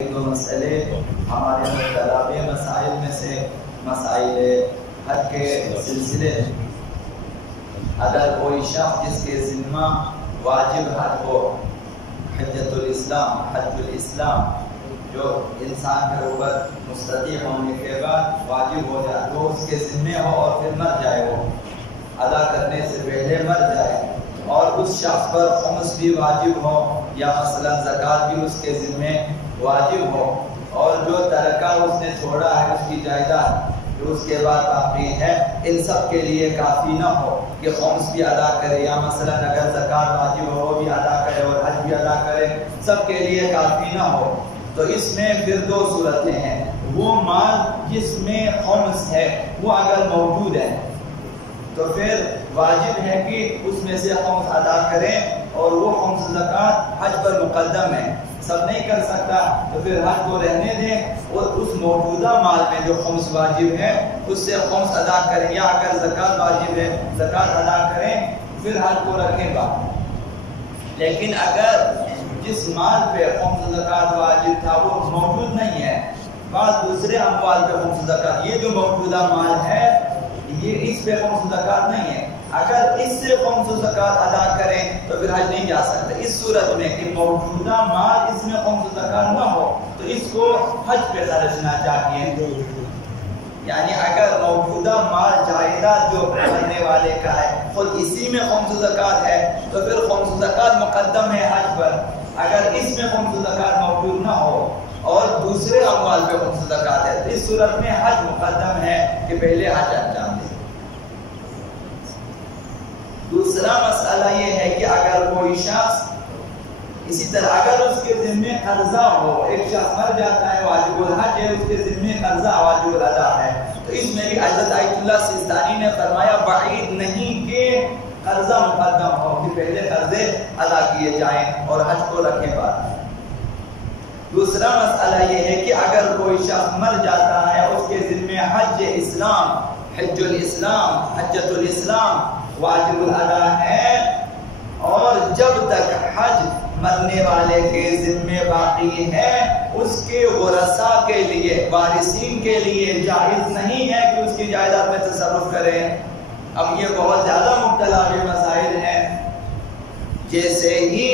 دو مسئلے ہمارے مطلبی مسائل میں سے مسائل حج کے سلسلے اگر کوئی شخص جس کے ذمہ واجب حج ہو، حجۃ الاسلام، حج الاسلام جو انسان کے اوپر مستطیع ہونے کے بعد واجب ہو جائے، تو اس کے ذمے ہو اور پھر مر جائے، وہ ادا کرنے سے پہلے مر جائے، اور اس شخص پر خمس بھی واجب ہو یا مثلا زکوٰۃ بھی اس کے ذمے واجب ہو، اور جو ترکہ اس نے چھوڑا ہے اس کی جائیداد جو اس کے بعد باقی ہے، ان سب کے لیے کافی نہ ہو کہ خمس بھی ادا کرے، یا مثلا اگر زکوٰۃ واجب ہو وہ بھی ادا کرے اور حج بھی ادا کرے، سب کے لیے کافی نہ ہو۔ تو اس میں پھر دو صورتیں ہیں، وہ مال جس میں خمس ہے وہ اگر موجود ہے تو پھر واجب ہے کہ اس میں سے خمس ادا کریں، اور وہ خمس زکوٰۃ حج پر مقدم ہے، سب نہیں کر سکتا تو پھر حج کو رہنے دیں، اور اس موجودہ مال میں جو خمس واجب ہے اس سے خمس ادا کریں، یا اگر زکوٰۃ واجب ہے زکوٰۃ ادا کریں پھر حج کو رکھیں گا۔ لیکن اگر جس مال پہ خمس زکوٰۃ واجب تھا وہ موجود نہیں ہے، بعض دوسرے اموال پہ خمس زکوٰۃ، یہ جو موجودہ مال ہے یہ اس پہ خمس زکوٰۃ نہیں ہے، اگر اس سے خمس زکوٰۃ ادا کریں تو پھر حج نہیں جا سکتے۔ اس صورت میں کہ موجودہ مال اس میں خمس زکوٰۃ نہ ہو تو اس کو حج پہ خرچنا چاہیے، یعنی اگر موجودہ مال جائیداد جو کرنے والے کا ہے خود اسی میں خمس زکوٰۃ ہے تو پھر خمس زکوٰۃ مقدم ہے حج پر، اگر اس میں خمس زکوٰۃ موجود نہ ہو اور دوسرے اموال پہ خمس زکوٰۃ ہے تو اس صورت میں حج مقدم ہے کہ پہلے حج انجام دے۔ دوسرا مسئلہ یہ ہے کہ اگر کوئی شخص اسی طرح اگر اس کے ذمے قرضہ ہو، ایک شخص مر جاتا ہے واجب الحج ہے، اس کے ذمے قرضہ واجب الادا ہے، تو اس میں بھی حضرت آیت اللہ سیستانی نے فرمایا بعید نہیں کہ قرضہ مقدم ہو، کہ پہلے قرضے ادا کیے جائیں اور حج کو رکھیں بعد۔ دوسرا مسئلہ یہ ہے کہ اگر کوئی شخص مر جاتا ہے اس کے ذمے حج اسلام، حج الاسلام، حجۃ الاسلام واجب الادا ہے، اور جب تک حج مرنے والے کے ذمے باقی ہے اس کے ورثاء کے لیے، وارثین کے لیے جائز نہیں ہے کہ اس کی جائیداد میں تصرف کریں۔ اب یہ بہت زیادہ مبتلا مسائل ہیں، جیسے ہی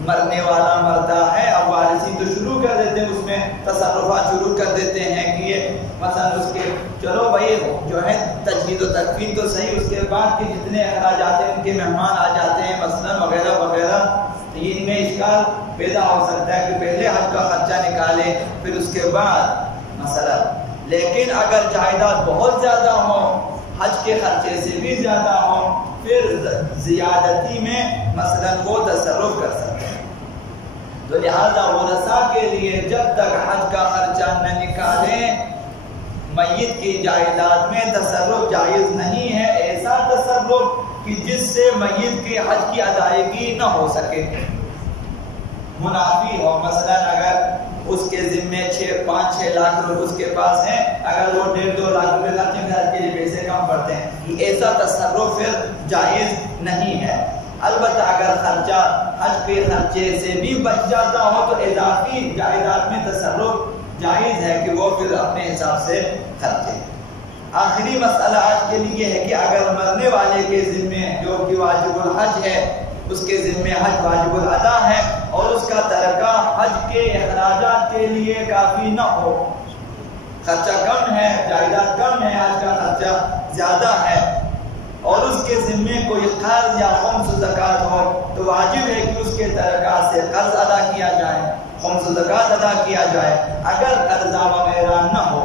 مرنے والا مرتا ہے اب وارثین تو شروع کر دیتے ہیں، اس میں تصرفات شروع کر دیتے ہیں کہ یہ مثلا اس کے چلو بھائی جو ہے تجہیز و تکفین تو صحیح، اس کے بعد کے جتنے اخراجات ہیں ان کے مہمان آ جاتے ہیں مثلا وغیرہ وغیرہ، تو ان میں اشکال پیدا ہو سکتا ہے کہ پہلے حج کا خرچہ نکالیں پھر اس کے بعد مسئلہ۔ لیکن اگر جائیداد بہت زیادہ ہو، حج کے خرچے سے بھی زیادہ ہو، پھر زیادتی میں مثلا وہ تصرف کر سکتے ہیں۔ تو لہذا ورثاء کے لیے جب تک حج کا خرچہ نہ نکالیں میت کی جائیداد میں تصرف جائز نہیں ہے، ایسا تصرف کہ جس سے میت کی حج کی ادائیگی نہ ہو سکے، منافی ہو، مثلا اگر اس کے ذمے 5-6 لاکھ روپے اس کے پاس ہیں، اگر وہ 1.5-2 لاکھ روپے خرچے میں حج کے لیے پیسے کم پڑتے ہیں، ایسا تصرف پھر جائز نہیں ہے۔ البتہ اگر خرچہ حج کے خرچے سے بھی بچ جاتا ہو تو اضافی جائیداد میں تصرف جائز ہے کہ وہ پھر اپنے حساب سے خرچے۔ آخری مسئلہ آج کے لیے ہے کہ اگر مرنے والے کے ذمے جو کہ واجب الحج ہے، اس کے ذمے حج واجب الادا ہے اور اس کا ترکہ حج کے اخراجات کے لیے کافی نہ ہو، خرچہ کم ہے، جائیداد کم ہے، حج کا خرچہ زیادہ ہے، اور اس کے ذمے کوئی قرض یا خمس زکوٰۃ ہو تو واجب ہے کہ اس کے ترکہ سے قرض ادا کیا جائے، خمس زکوٰۃ ادا کیا جائے۔ اگر قرضہ وغیرہ نہ ہو،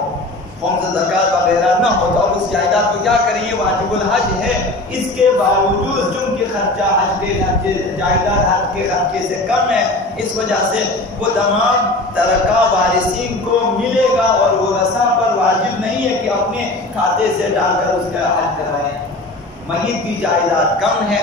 خمس زکوٰۃ وغیرہ نہ ہو تو اب اس جائیداد کو کیا کریں، یہ واجب الحج ہے، اس کے باوجود چونکہ خرچہ حج کے خرچے جائیداد حج کے خرچے سے کم ہے، اس وجہ سے وہ تمام ترکہ وارثین کو ملے گا، اور ورثاء پر واجب نہیں ہے کہ اپنے کھاتے سے ڈال کر اس کا حج کرائیں۔ میت کی جائیداد کم ہے،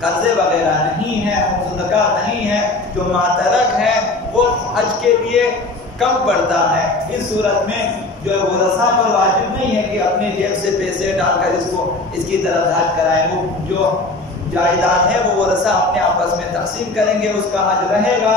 قرضے وغیرہ نہیں ہے، خمس زکوٰۃ نہیں ہے، جو ماترک ہے وہ حج کے لیے کم پڑتا ہے، اس صورت میں جو ورثاء پر واجب نہیں ہے کہ اپنے جیب سے پیسے ڈال کر اس کی طرف حج کرائیں، وہ جو جائیداد ہے وہ ورثہ اپنے آپس میں تقسیم کریں گے، اس کا حج رہے گا۔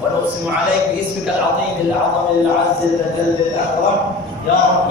ونقسم عليك باسمك العظيم الأعظم الأعز الأجل الأكرم يا رب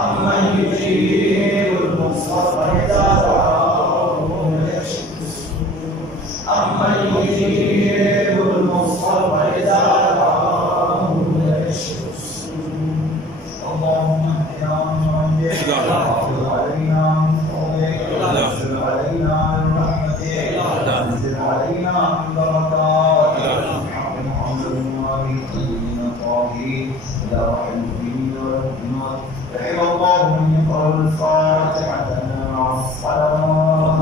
أمن يجيب المضطر إذا دعاه ويكشف السوء أمن يجيب المضطر إذا دعاه ويكشف السوء اللهم اهدنا من هديت واغفر علينا من فضلك وانزل علينا من رحمتك وانزل علينا من بركاتك بحق محمد وآله الطيبين الطاهرين إلى رحم المؤمنين والمؤمنات. رحم الله من يقرأ الفاتحة مع الصلوات.